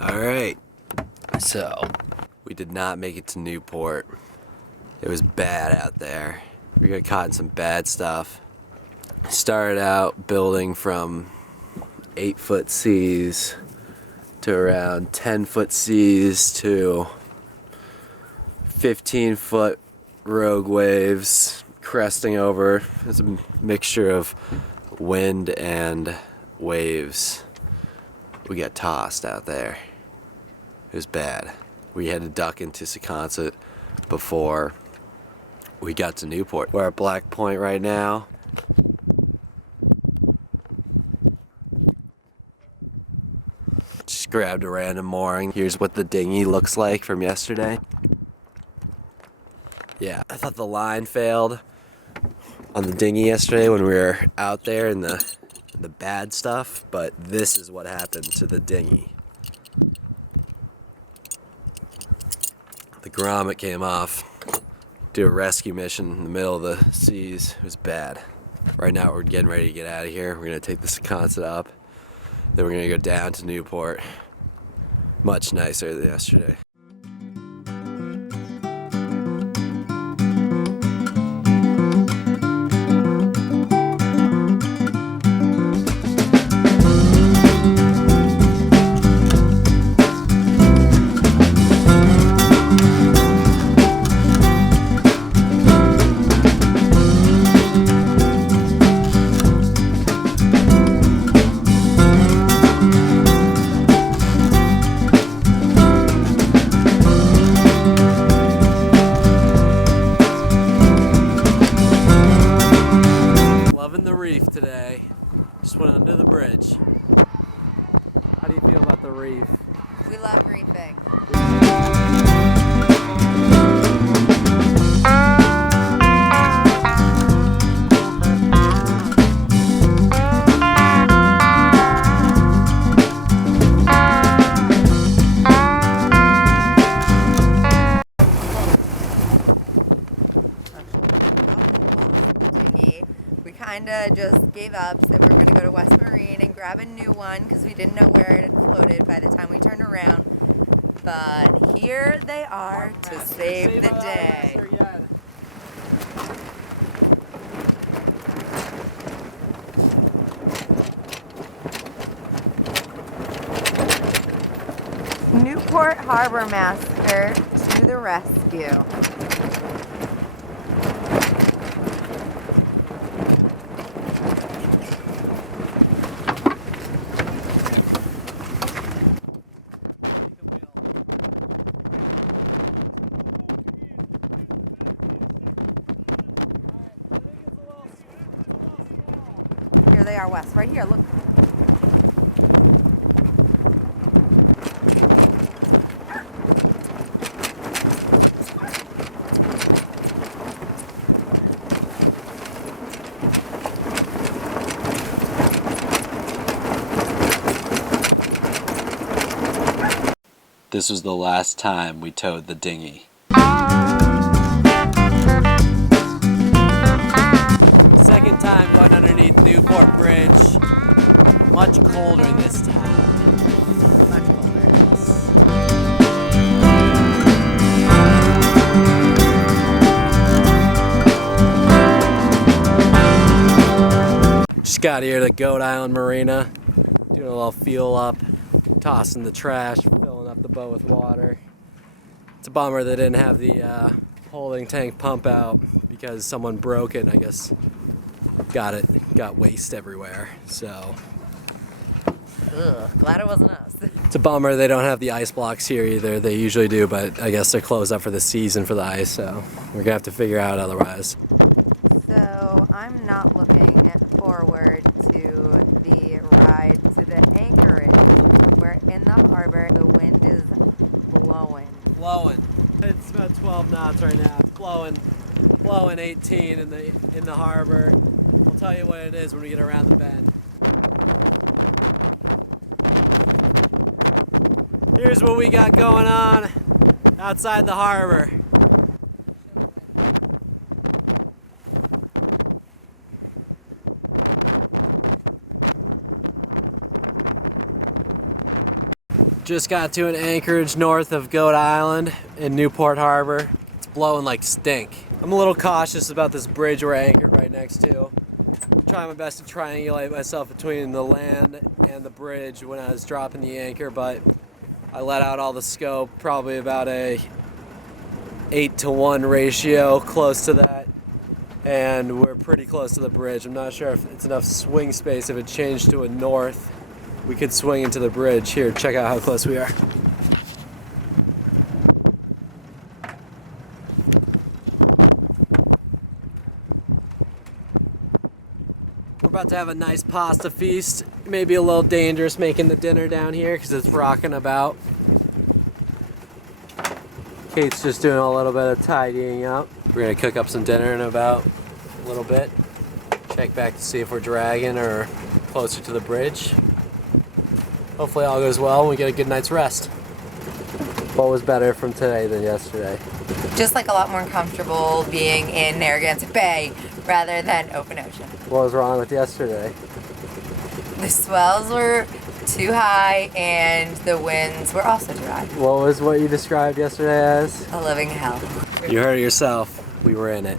Alright, so we did not make it to Newport. It was bad out there. We got caught in some bad stuff. Started out building from 8-foot seas to around 10-foot seas to 15-foot rogue waves cresting over. It's a mixture of wind and waves. We got tossed out there. It was bad. We had to duck into Sakonnet before we got to Newport. We're at Black Point right now. Just grabbed a random mooring. Here's what the dinghy looks like from yesterday. Yeah, I thought the line failed on the dinghy yesterday when we were out there in the bad stuff, but this is what happened to the dinghy. The grommet came off, do a rescue mission in the middle of the seas. It was bad. Right now we're getting ready to get out of here. We're gonna take the Sakonnet up, then we're gonna go down to Newport. Much nicer than yesterday. Loving the reef today. Just went under the bridge. How do you feel about the reef? We love reefing. We kind of just gave up, said we were going to go to West Marine and grab a new one because we didn't know where it had floated by the time we turned around. But here they are to save the day. Newport Harbor Master to the rescue. Here they are, Wes, right here, look. This was the last time we towed the dinghy. Second time going underneath Newport Bridge. Much colder this time. Much colder. Just got here to Goat Island Marina, doing a little fuel up, tossing the trash, filling up the boat with water. It's a bummer they didn't have the holding tank pump out because someone broke it and I guess got waste everywhere. So Ugh, glad it wasn't us. it's a bummer they don't have the ice blocks here either. They usually do, but I guess they're closed up for the season for the ice, so we're gonna have to figure out otherwise. So I'm not looking forward to the ride to the anchorage. We're in the harbor. The wind is blowing. Blowing. It's about 12 knots right now. It's blowing 18 in the harbor. We'll tell you what it is when we get around the bend. Here's what we got going on outside the harbor. Just got to an anchorage north of Goat Island in Newport Harbor. It's blowing like stink. I'm a little cautious about this bridge we're anchored right next to. I'm trying my best to triangulate myself between the land and the bridge when I was dropping the anchor, but I let out all the scope, probably about a 8-to-1 ratio, close to that. And we're pretty close to the bridge. I'm not sure if it's enough swing space. If it changed to a north, we could swing into the bridge. Here, check out how close we are. We're about to have a nice pasta feast. Maybe a little dangerous making the dinner down here because it's rocking about. Kate's just doing a little bit of tidying up. We're gonna cook up some dinner in about a little bit. Check back to see if we're dragging or closer to the bridge. Hopefully all goes well and we get a good night's rest. What was better from today than yesterday? Just like a lot more comfortable being in Narragansett Bay rather than open ocean. What was wrong with yesterday? The swells were too high and the winds were also too high. What was what you described yesterday as? A living hell. You heard it yourself. We were in it.